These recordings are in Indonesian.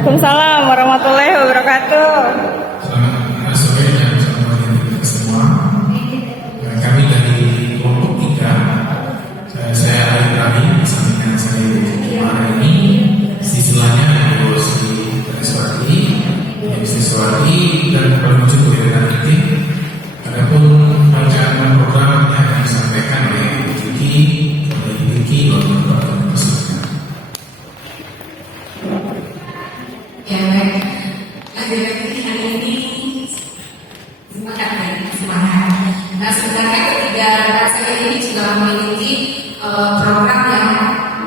Waalaikumsalam warahmatullahi wabarakatuh. Selamat sore dan selamat pagi semua. Kami dari kelompok 3. Saya Ali Rami, sampingan saya Umar ini. Istilahnya Ibu Sri Ganeswati, Siswati dan berwujud kegiatan ini. Adapun rancangan program yang akan disampaikan oleh Ibu Vicky, oleh Bapak Presiden. Ya baik, lagi-lagi hari ini semangat. Nah sebenarnya ketiga saya ini juga memiliki program yang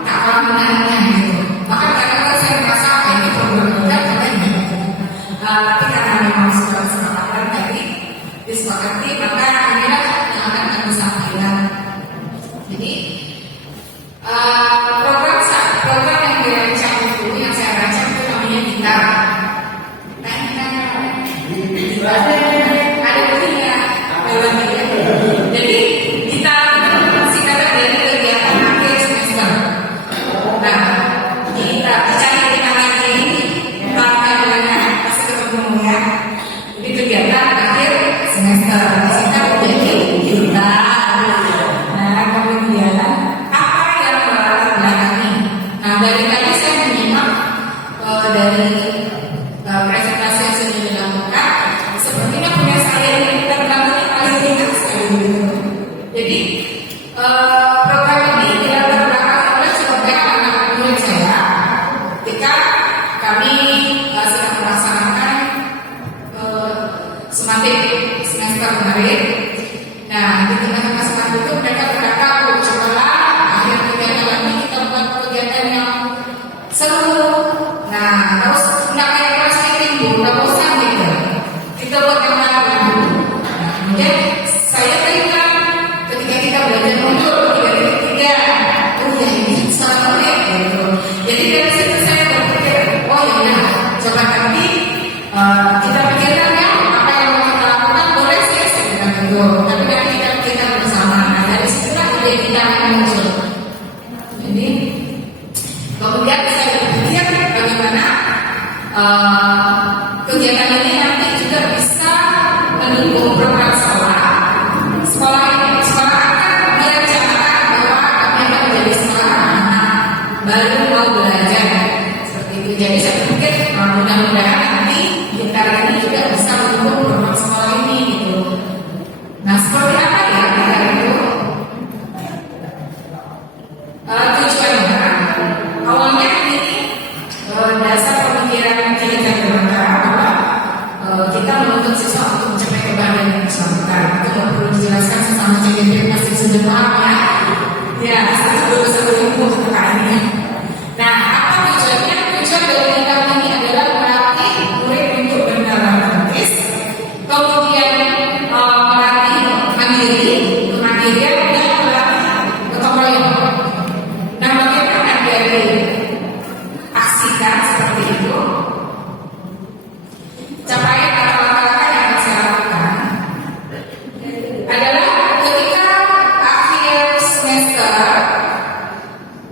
tak kalah menariknya gitu. Bahkan kadang-kadang saya merasa ini program juga keren gitu. Tapi karena memang sudah kesepakatan tadi disepakati, maka inilah yang akan kami sampaikan. Jadi program yang dirancang itu, yang saya rancang itu namanya gitar. Nah ini kan ada bunyinya, jadi kita singkatan dari kegiatan akhir semester. Nah kita cari lagi ini tantangannya pasti ketemu ya. Jadi kegiatan akhir semester singkat menjadi gitar. Nah kemudian apa yang melatar belakangi? Nah dari tadi saya menyimak dari presentasi yang sudah dilakukan, sepertinya punya saya yang tergabung paling ringan sekali gitu. Jadi program ini dilatar belakang oleh sebagai anak murid saya ketika kami sedang melaksanakan sematik semester kemarin. Nah di tengah-tengah sematik itu mereka berkata, cobalah akhir kegiatan ini kita buat kegiatan yang seru. Nah harus nggak kayak kelas meeting bu, nggak bosan gitu. Kita buat yang lain. Nah kemudian saya teringat ketika kita belajar muncul tiga, oh ya ini salah murid gitu. Jadi dari situ saya berpikir, oh ya, coba nanti kita pikirkan ya apa yang mau kita lakukan, boleh sih saya bilang gitu. Tapi nanti kita pikirkan bersama. Nah dari situlah ide kita yang muncul. Jadi kemudian saya berpikir bagaimana kegiatan ini nanti juga bisa mendukung program sekolah. Sekolah akan direncanakan bahwa kami akan menjadi sekolah anak baru mau belajar seperti itu. Jadi saya pikir mudah-mudahan nanti gitar ini juga bisa mendukung program sekolah ini gitu. Nah seperti apa ya gitar itu? Tujuannya awalnya ini dasar pemikiran kita bahwa kita menuntut siswa untuk mencapai kebahagiaan yang bersangkutan. Itu nggak perlu dijelaskan sesama CGP pasti sudah paham ya. Ya, satu ilmu ini. Nah, apa tujuannya? Tujuan dari kita ini adalah melatih murid untuk bernalar kritis, kemudian melatih mandiri, kemandirian, dan melatih gotong royong. Nah, bagaimana dari aksikan seperti itu? Capaian atau langkah-langkah yang akan saya lakukan adalah ketika akhir semester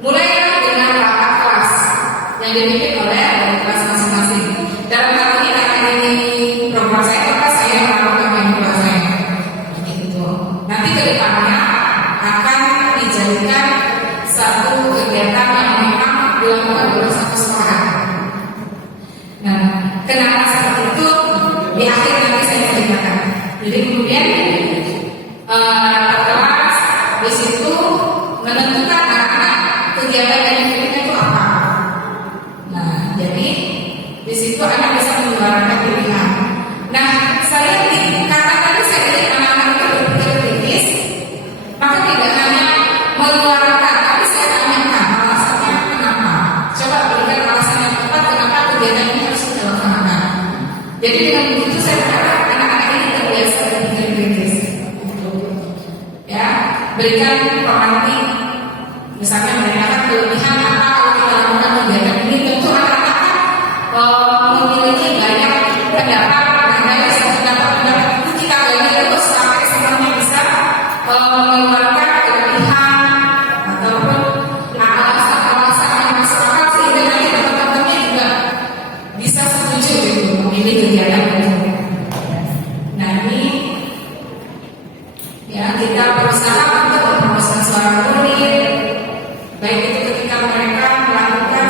mulai dengan rapat kelas yang dipimpin oleh kelas masing-masing. Dalam hal ini karena ini program saya, maka saya melakukan yang kelas saya. Gitu. Nanti ke depannya akan dijadikan satu kegiatan yang memang dilakukan oleh satu sekolah. Nah, kenapa seperti itu? Di akhir nanti saya ceritakan. Jadi kemudian rapat kelas di situ menentukan anak-anak kegiatan yang dipimpin itu apa. Nah, jadi di situ anak bisa menyuarakan pilihan. Nah, saya karena tadi saya ingin anak-anak itu berpikir kritis, maka tidak hanya menyuarakan, tapi saya tanyakan alasannya kenapa. Coba berikan alasan yang tepat kenapa kegiatan ini harus kita laksanakan. Jadi dengan begitu saya berharap anak-anak ini terbiasa berpikir kritis. Ya, berikan pemantik. Misalnya menanyakan kelebihan apa kalau kita lakukan kegiatan ini. Tentu anak-anak memiliki banyak pendapat. Nah dari pendapat itu kita gali terus sampai semuanya bisa mengeluarkan kelebihan ataupun alasan-alasan yang masuk akal sehingga nanti teman-temannya juga Ya, kita berusaha untuk mempromosikan suara murid, baik itu ketika mereka melakukan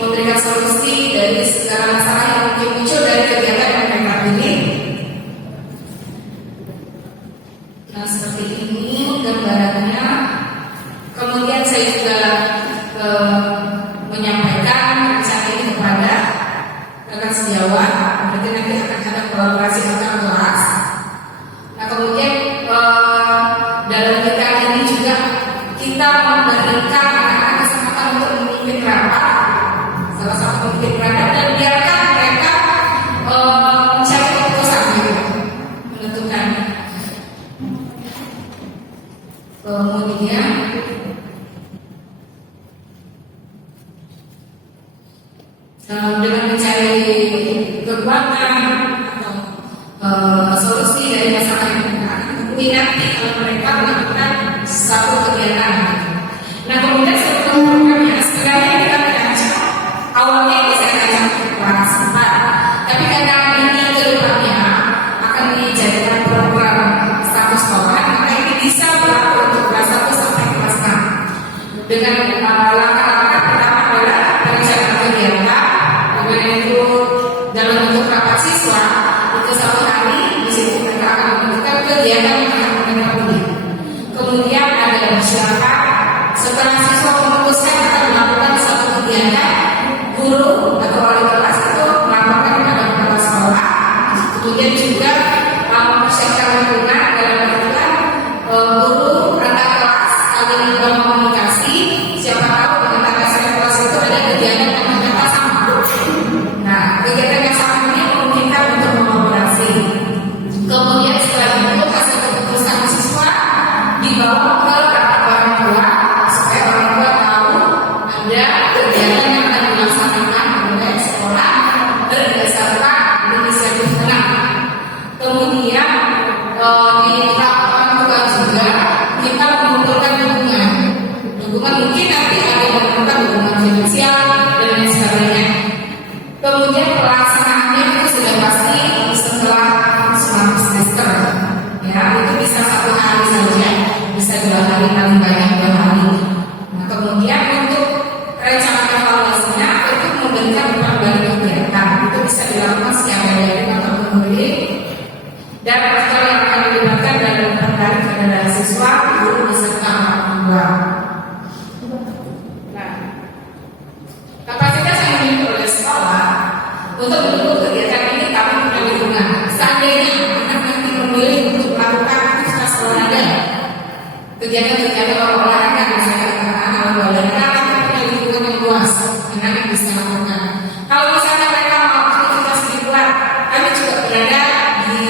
memberikan solusi dari segala masalah yang mungkin muncul dari kegiatan yang mereka pilih. Nah, seperti ini gambarannya. Kemudian saya juga menyampaikan rencana ini kepada rekan sejawat. Berarti nanti akan ada kolaborasi antar kelas. Nah, kemudian dalam kegiatan ini juga kita memberikan anak-anak kesempatan untuk memimpin rapat, salah satu pemimpin rapat, dan biarkan mereka mencari keputusan gitu, menentukan. Kemudian dengan mencari kekuatan atau solusi dari masalah yang nanti kalau mereka melakukan satu kegiatan. Nah, kemudian struktur programnya sebenarnya kita merancang awalnya ini saya rancang kelas 4, tapi karena ini kedepannya akan dijadikan program satu sekolah, maka ini bisa berlaku untuk kelas 1 sampai kelas 6 dengan langkah-langkah pertama adalah perencanaan kegiatan, kemudian itu dalam bentuk rapat siswa itu 1 hari di situ mereka akan menentukan kegiatan yang akan mereka pilih. Kemudian ada masyarakat. Setelah siswa memutuskan akan melakukan suatu kegiatan, guru atau wali kelas itu melaporkan kepada kepala sekolah. Kemudian juga mempersiapkan lingkungan dalam artian guru antar kelas saling berkomunikasi. Siapa tahu dengan antar kelas itu ada kegiatan yang ternyata sama. Nah, kegiatan yang sama ini memungkinkan untuk mengkolaborasi. Kemudian setelah itu hasil keputusan siswa dibawa ke orang tua supaya orang tua tahu ada kegiatan yang akan dilaksanakan oleh sekolah berdasarkan inisiatif anak. Kemudian di tahap orang tua juga kita mengumpulkan dukungan mungkin nanti ada yang menentukan dukungan finansial dan lain sebagainya. Kemudian pelaksanaannya itu sudah pasti setelah selama semester, ya itu bisa 1 hari saja, bisa 2 hari paling banyak 2 hari. Nah, kemudian untuk rencana evaluasinya itu memberikan beban kegiatan, itu bisa dilakukan secara daring atau murid, dan faktor yang akan dilibatkan dalam tertarik adalah siswa, guru beserta orang tua. Nah, kapasitas yang dimiliki oleh sekolah untuk mendukung kegiatan ini kami punya lingkungan. Seandainya anak nanti memilih untuk melakukan aktivitas olahraga, kegiatan-kegiatan olahraga, misalnya anak-anak olahraga, kita punya lingkungan yang luas, anak yang bisa lakukan. Kalau misalnya mereka mau aktivitas di luar, kami juga berada di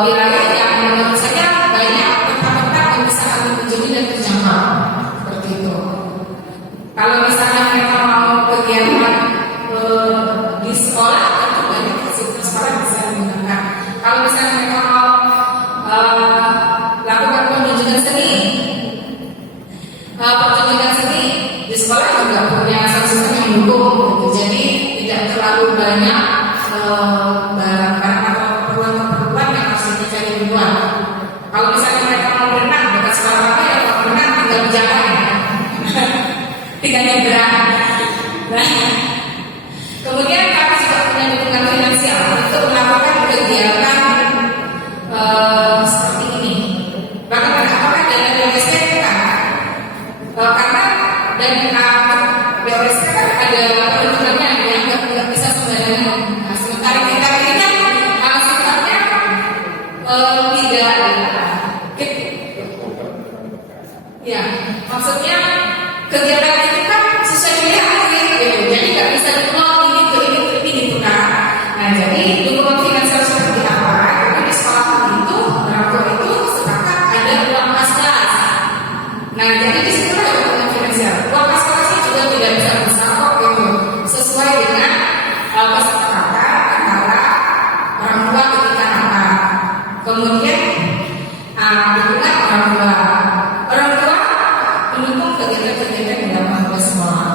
wilayah yang menurut saya banyak tempat-tempat yang bisa kami kunjungi dan terjangkau, seperti itu. Kalau misalnya mereka mau kegiatan di sekolah, tentu banyak fasilitas sekolah bisa digunakan. Kalau misalnya mereka mau lakukan pertunjukan seni di sekolah juga punya sistem yang mendukung, jadi tidak terlalu banyak barang-barang atau keperluan yang harus dicari di luar. Kalau misalnya mereka mau berenang, dekat sekolah apa ya, kalau berenang tinggal jalan, tinggal nyebrang. Nah, kemudian kami juga punya dukungan finansial untuk melakukan kegiatan seperti ini. Bahkan apakah dana BOSK kan? Karena dan BOSK kan ada perhitungannya yang nggak bisa sembarangan. Nah, sementara kita ini kan sifatnya tidak, ya maksudnya kegiatan itu kan sesuai pilihan gitu. Jadi nggak bisa ini gitu kan. Nah, jadi dukungan finansial seperti apa? Karena di sekolah itu orang tua itu sepakat ada uang kas kelas. Nah, jadi di situ ada dukungan finansial. Uang kas kelasnya juga tidak bisa besar kok gitu. Sesuai dengan kesepakatan antara orang tua ketika anak. Kemudian dukungan orang tua mendukung kegiatan-kegiatan yang dilakukan oleh sekolah.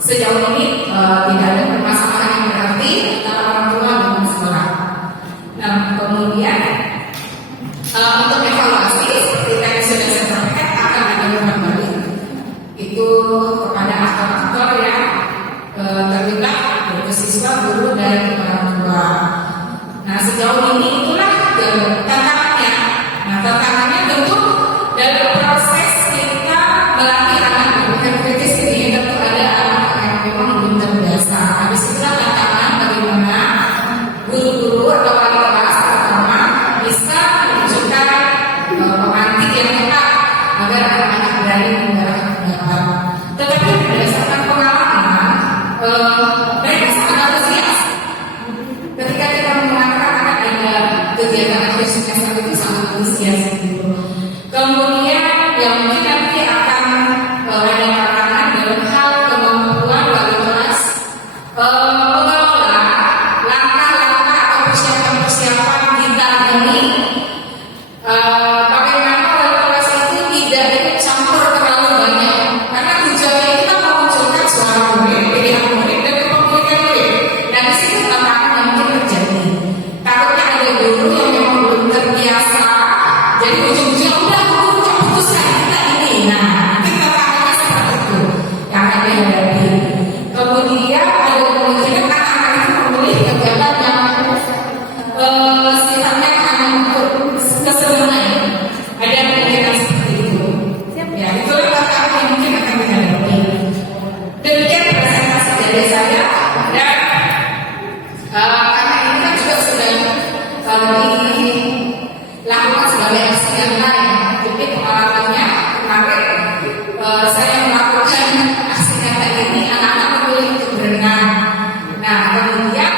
Sejauh ini tidak ada permasalahan yang berarti antara orang tua dengan sekolah. Nah, kemudian Untuk evaluasi seperti tadi sudah saya sampaikan akan ada kembali itu kepada aktor-aktor yang terlibat, yaitu siswa, guru, dan orang tua. Nah, sejauh ini itulah tantangannya. Nah, tantangannya tentu dalam proses kita melatih anak berpikir kritis ini tentu ada anak yang memang belum terbiasa. Habis itulah tantangan bagaimana guru-guru atau wali kelas terutama bisa menunjukkan pemantik yang tepat agar anak-anak berani mengarahkan pendapat. Tetapi berdasarkan pengalaman, mereka sangat antusias ketika kita mengatakan akan ada kegiatan akhir semester itu sangat antusias gitu. Kemudian yang mungkin nanti akan ada tantangan dalam hal kemampuan wali kelas mengelola langkah-langkah atau persiapan-persiapan kita ini. Bagaimana wali kelas itu tidak ikut campur terlalu banyak, karena tujuannya kita memunculkan suara murid, pilihan murid, dan kepemilikan murid. Dan di situ tantangan yang mungkin terjadi. Takutnya ada guru yang memang belum terbiasa, jadi ujung-ujungnya udah guru putuskan kita ini. Nah, mungkin tantangannya seperti itu yang akan dihadapi. Kemudian ada kemungkinan anak-anak itu memilih kegiatan yang sifatnya hanya untuk kesenangan. Ada kemungkinan seperti itu. Ya, itulah tantangan yang mungkin akan dihadapi. Demikian presentasi dari saya. Dan karena ini kan juga sudah dilakukan sebagai aksi yang lain. Jadi pengalamannya kemarin saya melakukan aksi nyata ini, anak-anak memilih untuk berenang. Nah, kemudian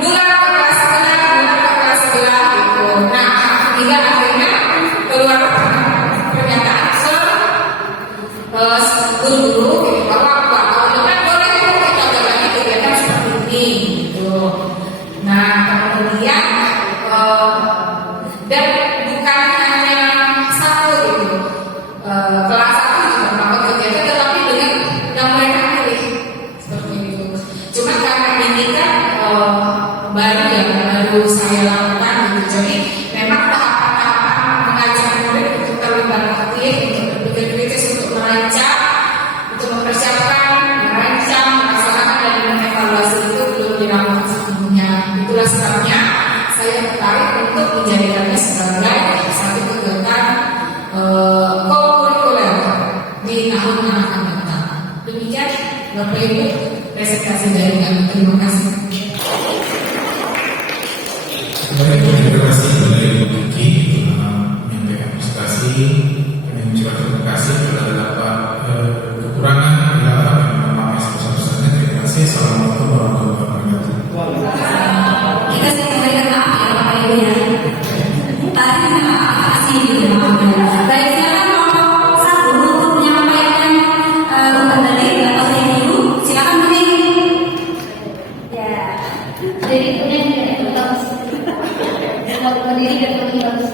mulai ke kelas sebelah gitu. Nah, hingga akhirnya keluar pernyataan guru-guru gitu, bahwa tahun depan boleh kita coba lagi kegiatan seperti ini gitu. Nah, kemudian dan bukan hanya satu gitu, kelas satu juga melakukan kegiatan, tetapi dengan yang mereka pilih seperti itu. Cuma karena ini kan baru saya lakukan gitu, jadi memang tahapan-tahapan mengajak murid untuk terlibat aktif, untuk berpikir kritis, untuk merancang, untuk mempersiapkan, merancang, melaksanakan dan mengevaluasi itu belum dilakukan sebelumnya. Itulah sebabnya saya tertarik untuk menjadikannya sebagai satu kegiatan co-kurikuler di tahun yang akan datang. Demikian Bapak Ibu presentasi dari kami. Terima kasih. Baik, terima kasih kepada Ibu Kiki menyampaikan presentasi dan mengucapkan terima kasih kepada Bapak kekurangan yang memang sebesar-besarnya. Terima kasih. Assalamualaikum warahmatullahi wabarakatuh. Kita sih memberikan maaf ya Bapak Ibu ya. Tadi kasih gitu maafnya. Baik, silakan nomor 1 untuk menyampaikan umpan dari Bapak Ibu. Silakan berdiri. Ya. Jadi kemudian tidak bagus. Mau berdiri dan lebih bagus.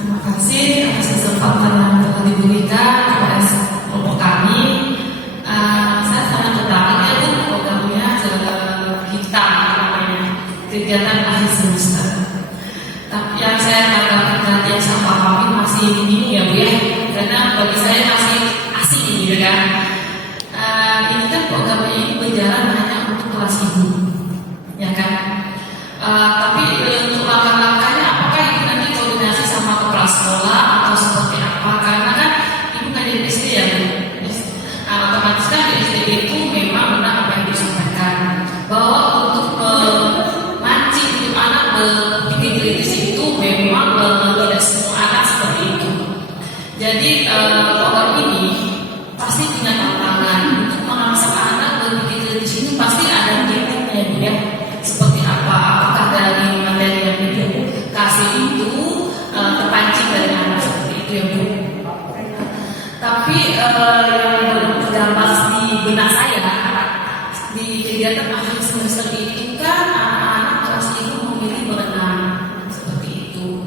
Terima kasih atas kesempatan yang telah diberikan kepada kelompok kami. Saya sangat tertarik ya Bu, programnya kita namanya kegiatan akhir semester. Tapi yang saya agak perhatian sama kami masih bingung ya Bu ya, karena bagi saya masih asing gitu kan. Ini kan programnya ini berjalan hanya untuk kelas ibu, ya kan. Tapi untuk langkah-langkahnya apakah itu nanti koordinasi sama kepala sekolah atau seperti apa? Karena kan ibu kan dari SD ya Bu. Otomatis kan di SD itu memang benar apa yang disampaikan, bahwa untuk memancing untuk anak berpikir kritis itu memang tidak semua anak seperti itu. Jadi program ini pasti punya tantangan untuk mengasuh anak berpikir kritis itu pasti ada titiknya ya. Seperti apa? Apakah dari materi yang dikasih itu terpancing dari anak seperti itu ya Bu? Tapi yang tergambar di benak saya di kegiatan akhir semester itu kan anak-anak kelas itu memilih berenang seperti itu.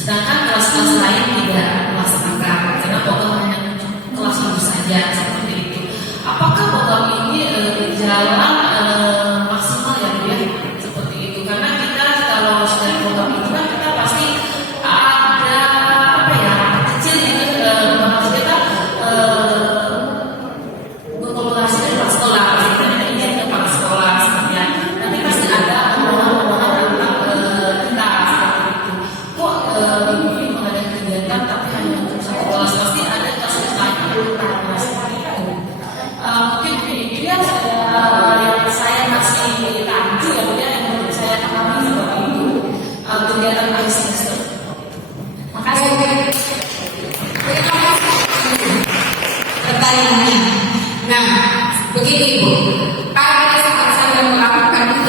Sedangkan kelas-kelas lain tidak melaksanakan karena program hanya untuk kelas ibu saja seperti itu. Apakah program ini berjalan maksimal ya Bu ya?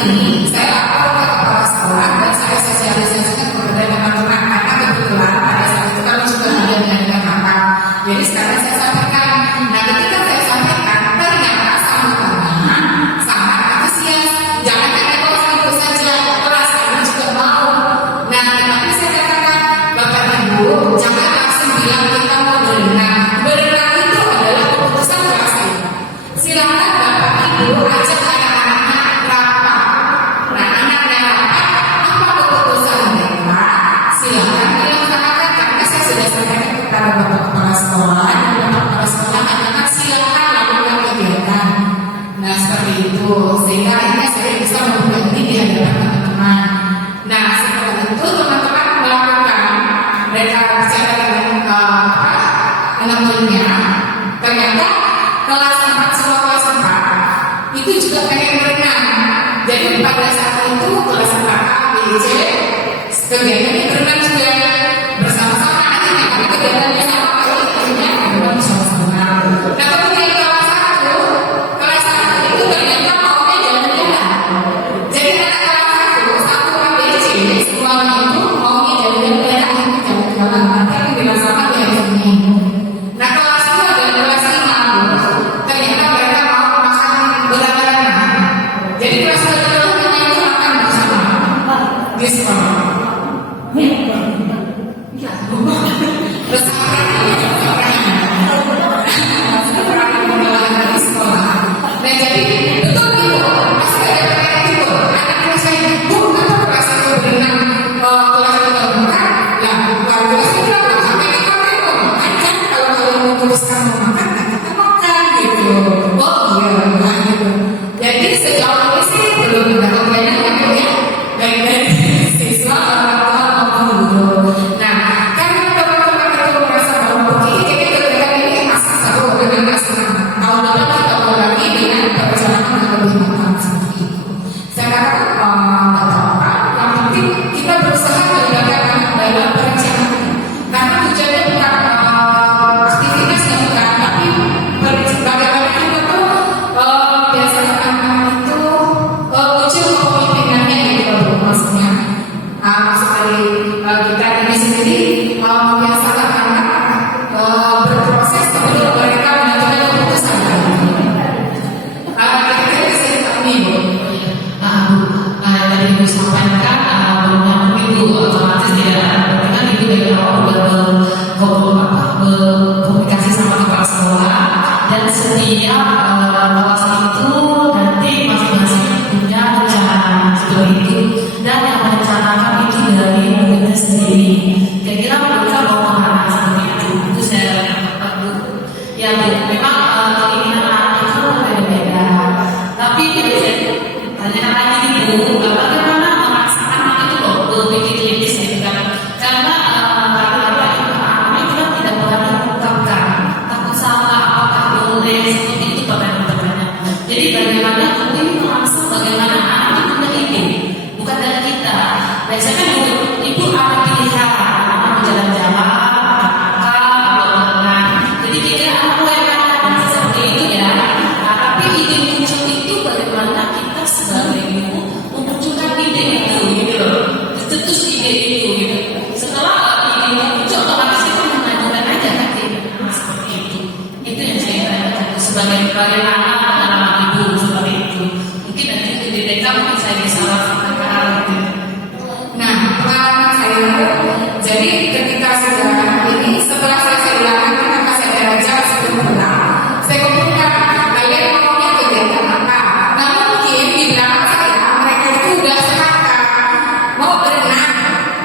ini saya lapor ke kepala sekolah dan saya sosialisasikan kepada teman-teman karena kebetulan pada saat itu kami juga ada dengan apa. Jadi sekarang saya sampaikan. Nah, ketika saya sampaikan, ternyata sambutannya sangat antusias. Jangan hanya kelas itu saja, kelas kami juga mau. Nah, tetapi saya katakan, Bapak Ibu, jangan langsung bilang kita mau berenang. Berenang itu adalah keputusan kelas ini. Silakan Bapak Ibu ajak anak-anaknya rapat. Nah, anaknya rapat, apa keputusan mereka? Silakan dilaksanakan karena saya sudah sampaikan kepada Bapak Kepala Sekolah dan Bapak Kepala Sekolah anak-anak silakan lakukan kegiatan. Nah, seperti itu sehingga akhirnya saya bisa membuat ini di hadapan teman-teman. Nah, setelah itu teman-teman melakukan mereka bicara dengan muridnya. Ternyata kelas 4 semua kelas 4 itu juga pengen berenang. Jadi pada saat itu kelas 4 A, B, C kegiatannya berenang juga bersama-sama. Akhirnya kami kegiatannya sama akhirnya berenang bersama-sama. Nah, kemudian kelas 1 itu ternyata maunya jalan-jalan. Jadi anak kelas 1 A, B, C semuanya itu maunya jalan-jalan, akhirnya jalan-jalan. Nanti yang dirasakan di hari ini. Nah, kelas 2 dan kelas 5 ternyata mereka mau makan berenang. Jadi kelas 2 dan kelas 5 itu makan bersama di sekolah. Di sekolah. Nah, jadi betul ibu, pasti ada pertanyaan ibu. Anak saya ibu, kenapa kelas 1 berenang kelas 2 bukan? Lah, kelas 2 bilang sampai kita mau makan kan? Kalau kalian memutuskan mau makan, kita makan gitu. Oh iya, nah, gitu. Jadi sejauh ini sih belum ada komplainan ya, baik dari siswa orang tua maupun guru. Nah, karena teman-teman itu merasa bahwa begini, jadi kegiatan ini masih seru dengan senang. Tahun depan kita mau lagi dengan perjalanan yang lebih matang seperti itu. Saya katakan nggak apa-apa. Yang penting kita berusaha melibatkan anak dalam perencanaan. Karena tujuannya bukan aktivitasnya bukan, tapi bagaimana kita tuh biasanya anak-anak itu muncul kepemimpinannya gitu maksudnya. Maksud dari kita ini sendiri membiasakan anak berproses sebelum mereka menentukan keputusan. Kita bisa dipahami Bu. Tadi Ibu sampaikan bahwa Ibu otomatis tidak dengan Ibu dari awal berkomunikasi sama kepala sekolah dan setiap kawasan itu nanti masing-masing punya rencana seperti itu dan yang merencanakan itu dari muridnya sendiri. Kira-kira mereka mau mengarah seperti itu saya dapat Bu. Ya Bu, memang keinginan anak itu berbeda-beda. Tapi tanya lagi Bu, bagaimana memaksakan anak itu loh berpikir kritis gitu kan? Karena kata-kata itu anak itu kan tidak pernah diungkapkan, takut salah apakah boleh seperti itu pertanyaan-pertanyaan. Jadi bagaimana Bu ini langsung bagaimana anak itu punya ide, bukan dari kita. Biasanya kan Ibu ada pilihan, anak mau jalan-jalan, atau berenang. Jadi kita anak mulai kan seperti itu ya. Tapi ide muncul itu bagaimana kita sebagai ibu memunculkan ide itu gitu loh, tercetus ide itu gitu. Setelah ide itu muncul otomatis itu mengajukan aja nanti seperti itu. Itu yang saya tanyakan sebagai anak dan anak ibu seperti itu. Mungkin nanti di TK mungkin saya bisa lakukan gitu. Nah, pengalaman saya jadi ketika sudah ini setelah saya hilangkan kenapa saya belajar sebelum pulang, saya kumpulkan kalian maunya kegiatan apa. Nah, mungkin di belakang saya mereka itu udah sepakat mau berenang.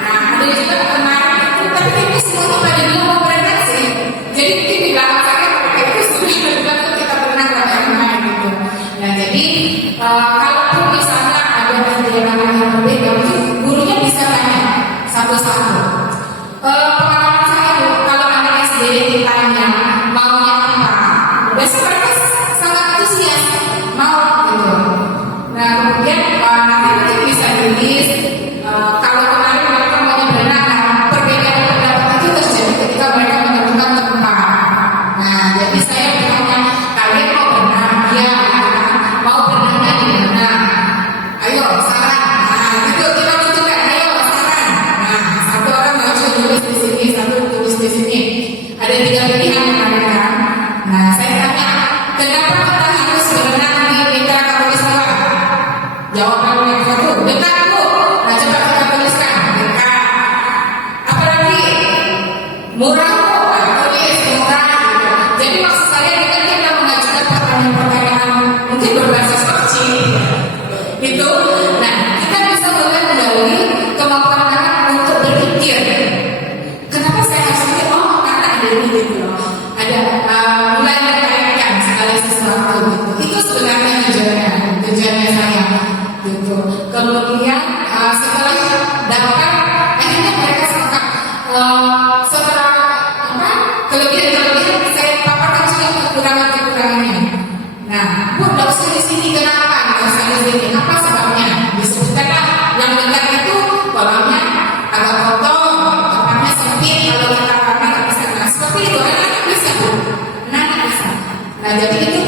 Nah, ada juga kemarin itu, tapi itu semuanya pada bilang mau berenang sih. Jadi mungkin di belakang saya mereka itu sudah bilang kita berenang berenang gitu. Nah, jadi kalaupun misalnya ada kegiatan yang berbeda, mungkin gurunya bisa tanya satu-satu. Pengalaman saya Bu, kalau anak SD ditanya maunya apa, biasanya mereka sangat antusias mau gitu. Nah, kemudian nanti mungkin bisa tulis kalau kemarin mereka maunya berenang. Nah, perbedaan pendapat itu terjadi ketika mereka menentukan tempat. Nah, jadi saya bertanya, kalian mau berenang? Iya. Mau berenangnya di mana? Ayo info tuh dekat Bu. Nah coba kita tuliskan dekat. Apalagi murah Bu, tulis murah gitu. Jadi maksud saya dengan kita mengajukan pertanyaan-pertanyaan mungkin berbahasa searching itu, nah kita bisa mulai menggali kemampuan anak untuk berpikir. Kenapa saya harus pikir? Oh karena ada ini gitu loh. Ada mulai mengkaitkan segala sesuatu gitu. Itu sebenarnya tujuannya saya gitu. Kemudian setelah dapat akhirnya mereka sepakat setelah apa kelebihan saya paparkan juga kekurangannya. Nah, Bu, nggak usah di sini, kenapa? Nggak usah di sini, apa sebabnya? Disebutkanlah yang dekat itu kolamnya agak kotor, tempatnya sempit, kalau kita nggak bisa. Nah, seperti itu, anak-anak bisa Bu, anak-anak bisa. Nah, jadi itu